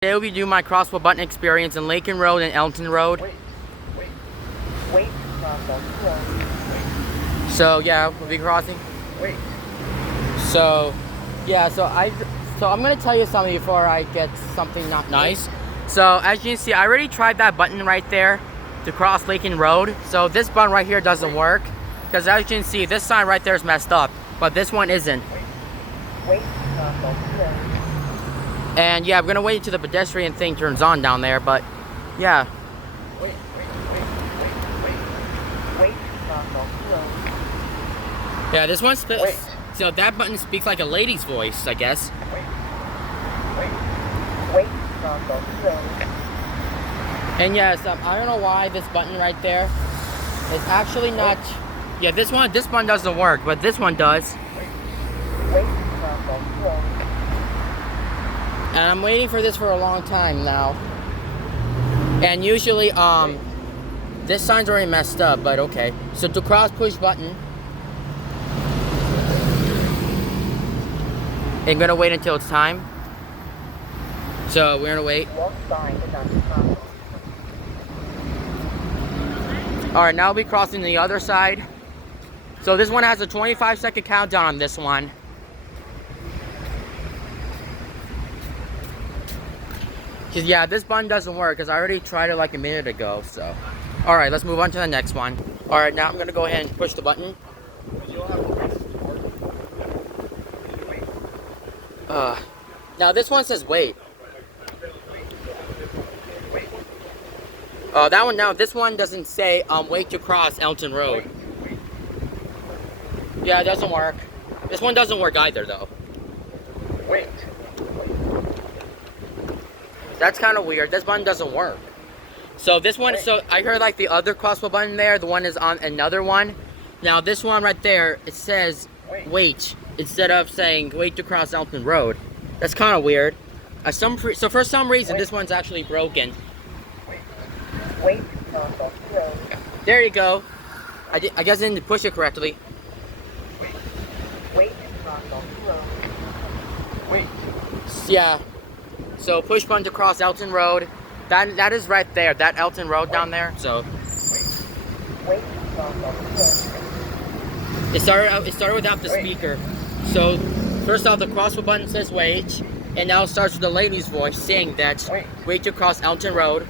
Today we'll be doing my crosswalk button experience in Lincoln Road and Alton Road. Wait, crosswalk. So yeah, we'll be crossing. Wait. So yeah, so I'm gonna tell you something before I get something not nice. So as you can see, I already tried that button right there to cross Lincoln Road. So this button right here doesn't work because as you can see, this sign right there is messed up, but this one isn't. Wait, crosswalk. And yeah, I'm gonna wait until the pedestrian thing turns on down there, but yeah. Wait, crosswalk. Yeah, this one Wait. so that button speaks like a lady's voice, I guess. Wait, crosswalk. And yes, I don't know why this button right there is actually not. Yeah, this button doesn't work, but this one does. Wait, crosswalk. And I'm waiting for this for a long time now. And usually, this sign's already messed up, but okay. So to cross, push button. I'm gonna wait until it's time. So we're gonna wait. Walk sign is on the crosswalk. Alright, now we'll be crossing the other side. So this one has a 25-second countdown on this one. Cause yeah, this button doesn't work because I already tried it like a minute ago, so. Alright, let's move on to the next one. Alright, now I'm gonna go ahead and push the button. Now this one says wait. This one doesn't say wait to cross Alton Road. Yeah, it doesn't work. This one doesn't work either though. Wait. That's kind of weird. This button doesn't work. So this one, so I heard like the other crosswalk button there, the one is on another one. Now this one right there, it says wait instead of saying wait to cross Alton Road. That's kind of weird. So for some reason, this one's actually broken. Wait, crosswalk. There you go. I guess I didn't push it correctly. Wait, crosswalk. Wait. Yeah. So push button to cross Alton Road. That is right there. That Alton Road down there. So Wait, crosswalk. it started without the speaker. So first off, the crosswalk button says wait, and now it starts with the lady's voice saying that wait to cross Alton Road,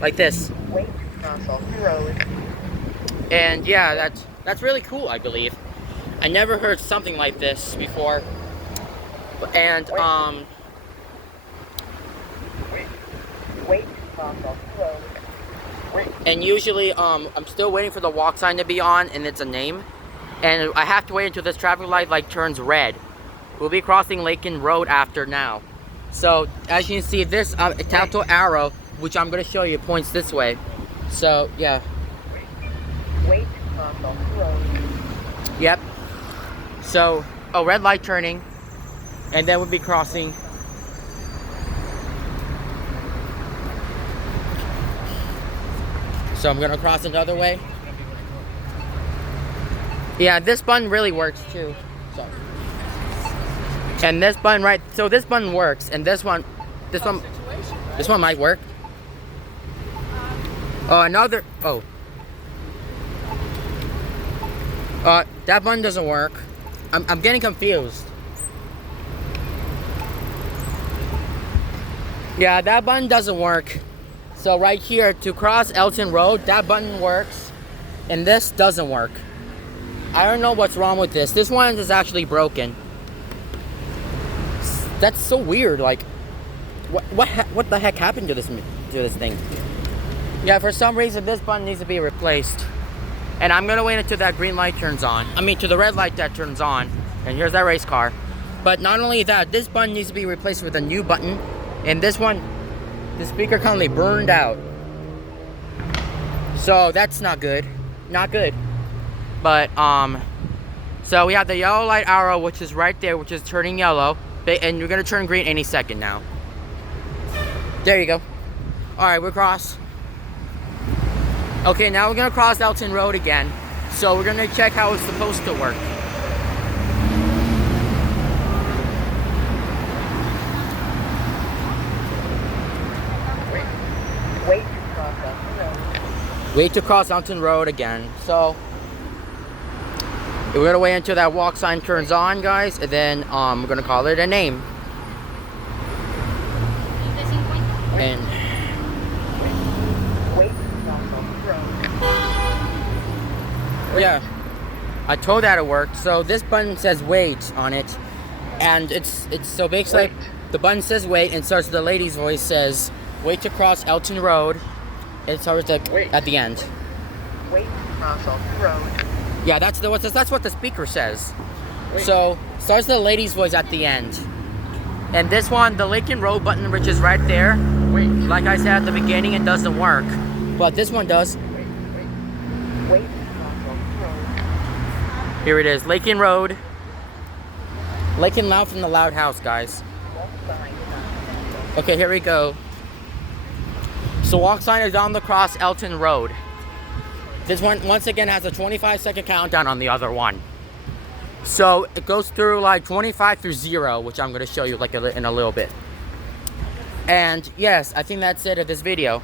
like this. Wait, crosswalk. Road. And yeah, that's really cool, I believe. I never heard something like this before. And Wait, crosswalk. Road. and usually I'm still waiting for the walk sign to be on, and it's a name. And I have to wait until this traffic light turns red. We'll be crossing Lincoln Road after now. So as you can see, this tactile arrow, which I'm going to show you, points this way. So yeah. Wait, crosswalk. Road. Yep. So red light turning, and then we'll be crossing. So I'm going to cross another way. Yeah, this button really works too. So. And this button this button works, and this one might work. That button doesn't work. I'm getting confused. Yeah, that button doesn't work. So right here, to cross Alton Road, that button works, and this doesn't work. I don't know what's wrong with this. This one is actually broken. That's so weird. Like, what the heck happened to this thing? Yeah, for some reason this button needs to be replaced. And I'm gonna wait until that green light turns on. I mean, to the red light that turns on. And here's that race car. But not only that, this button needs to be replaced with a new button. And this one, the speaker currently burned out. So that's not good. Not good. But so we have the yellow light arrow, which is right there, which is turning yellow, and we're gonna turn green any second now. There you go. All right, we're cross. Okay, now we're gonna cross Alton Road again. So we're gonna check how it's supposed to work. Wait to cross Alton Road again. So we're gonna wait until that walk sign turns on, guys, and then we're gonna call it a name. And Wait cross off road. yeah, I told that it worked. So this button says wait on it, and it's so basically Wait. the button says wait, and starts the lady's voice says wait to cross Alton Road. It starts Wait. at the end. Wait cross off road. Yeah, that's what the speaker says. Wait. So starts the lady's voice at the end. And this one, the Lincoln Road button, which is right there, Wait. like I said at the beginning, it doesn't work. But this one does. Wait cross off road. Here it is, Lincoln Road. Lincoln Loud from the Loud House, guys. Walk sign not. Okay, here we go. So walk sign is on the cross Alton Road. This one, once again, has a 25-second countdown on the other one. So it goes through like 25 through 0, which I'm going to show you like in a little bit. And yes, I think that's it of this video.